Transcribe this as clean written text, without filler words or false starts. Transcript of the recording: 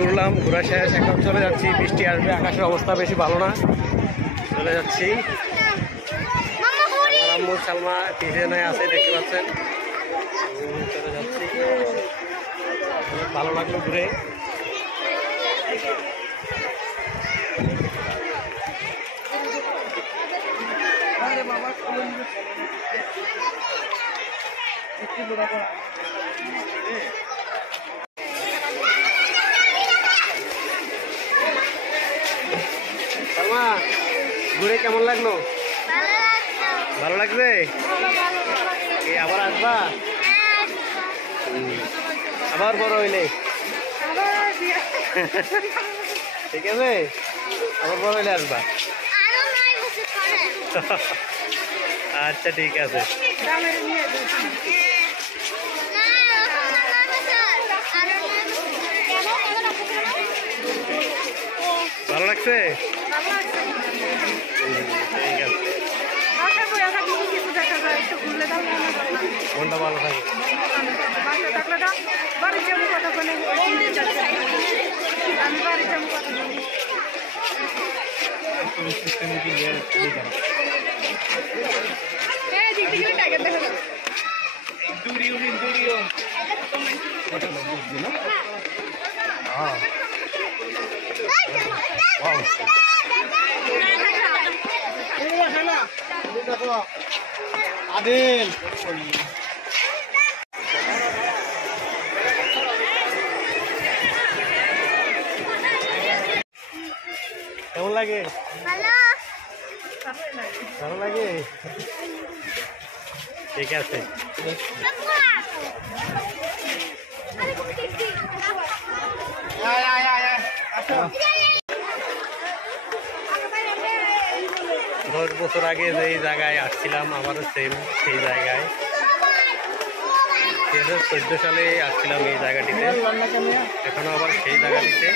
ঘুরলাম, ঘোরা শেষ, এখন চলে যাচ্ছি। বৃষ্টি আসবে, আকাশের অবস্থা বেশি ভালো না। চলে যাচ্ছি। আম্মু সালমা পিছনে আছে, দেখতে পাচ্ছেন। চলে যাচ্ছি, ভালো লাগলো ঘুরে। সালমা, ঘুরে কেমন লাগলো? ভালো লাগছে? আবার আসবা? আবার বড় হইলে ঠিক আছে, আবার বড় হইলে আসবা। আচ্ছা ঠিক আছে। ভালো লাগছে? ঠিক আছে, মনটা ভালো থাকে। আদিল কেমন লাগে? ভালো লাগে, ঠিক আছে। দশ বছর আগে যেই জায়গায় আসছিলাম, আবারও সেম সেই জায়গায়। 2014 সালে আসছিলাম এই জায়গাটিতে, এখনো আবার সেই জায়গাটিতে।